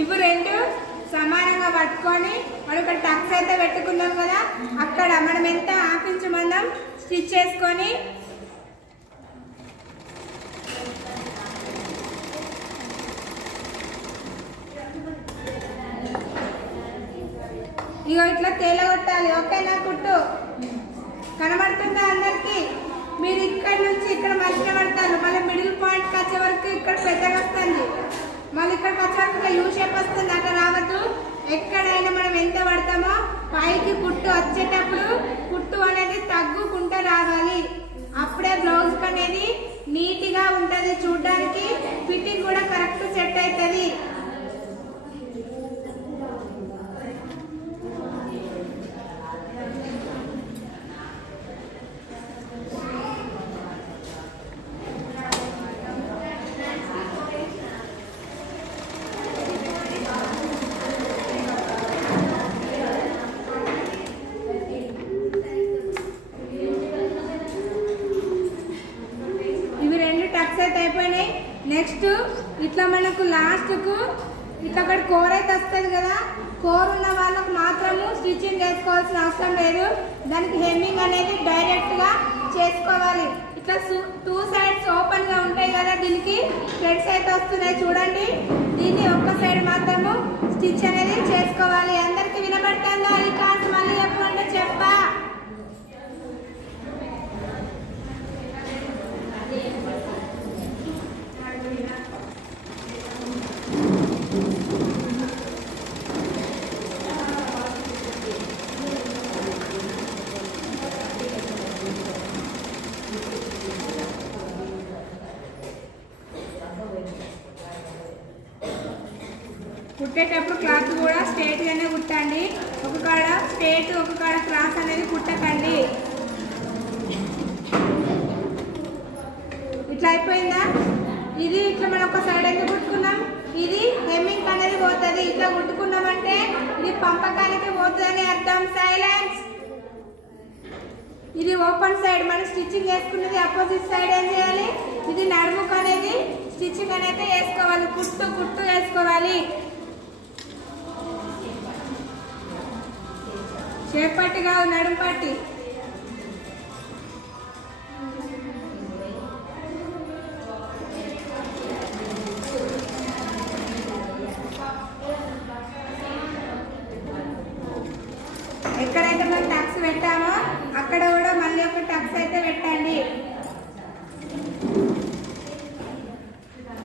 ఇవి రెండు సమానంగా పట్టుకొని మనం ఇక్కడ టక్స్ అయితే పెట్టుకున్నాం కదా, అక్కడ మనం ఎంత హాఫ్ ఇంచ్ మందం స్టిచ్ చేసుకొని ఇగో ఇట్లా తేలగొట్టాలి. ఓకేనా? కుట్టు కనబడుతుందా అందరికి? మీరు ఇక్కడ నుంచి ఇక్కడ మధ్య పడతారు, మళ్ళీ మిడిల్ పాయింట్కి వచ్చే వరకు ఇక్కడ పెద్దగా వస్తుంది, మళ్ళీ ఇక్కడికి వచ్చే వరకు యూ షేప్ వస్తుంది. అట్లా రావద్దు. ఎక్కడైనా మనం ఎంత పడతామో పైకి కుట్టు వచ్చేటప్పుడు కుట్టు అనేది తగ్గుకుంటూ రావాలి. అప్పుడే బ్లౌజ్కి అనేది నీట్గా ఉంటుంది, చూడడానికి ఫిట్టింగ్ కూడా కరెక్ట్ సెట్ అవుతుంది. అయిపోయినాయి. నెక్స్ట్ ఇట్లా మనకు లాస్ట్కు ఇట్లా అక్కడ కోర్ అయితే వస్తుంది కదా, కోర్ ఉన్న వాళ్ళకు మాత్రము స్టిచ్చింగ్ వేసుకోవాల్సిన అవసరం లేదు. దానికి హెమ్మింగ్ అనేది డైరెక్ట్గా చేసుకోవాలి. ఇట్లా 2 సైడ్స్ ఓపెన్గా ఉంటాయి కదా, దీనికి థ్రెడ్స్ అయితే వస్తున్నాయి చూడండి. దీన్ని ఒక్క సైడ్ మాత్రము స్టిచ్ అనేది చేసుకోవాలి. అందరికి వినబడుతుందా? అది కాదు, మళ్ళీ చెప్పండి. చెప్పా కుట్టేటప్పుడు క్లాత్ కూడా స్ట్రైట్గానే కుట్టండి. ఒక కాడ స్ట్రైట్, ఒక కాడ క్రాస్ అనేది కుట్టకండి. ఇట్లా అయిపోయిందా? ఇది ఇట్లా మనం ఒక సైడ్ ఎందుకు కుట్టుకున్నాం, ఇది హెమ్మింగ్ అనేది పోతుంది. ఇట్లా కుట్టుకున్నామంటే ఇది పంపకానికి పోతుందని అర్థం. సైలెన్స్. ఇది ఓపెన్ సైడ్, మనం స్టిచ్చింగ్ వేసుకున్నది అపోజిట్ సైడ్ ఏం చేయాలి, ఇది నడుముకు అనేది స్టిచ్చింగ్ అనేది వేసుకోవాలి, కుట్టు కుట్టు వేసుకోవాలి. షేప్ పట్టి కాదు, నడుము పట్టి.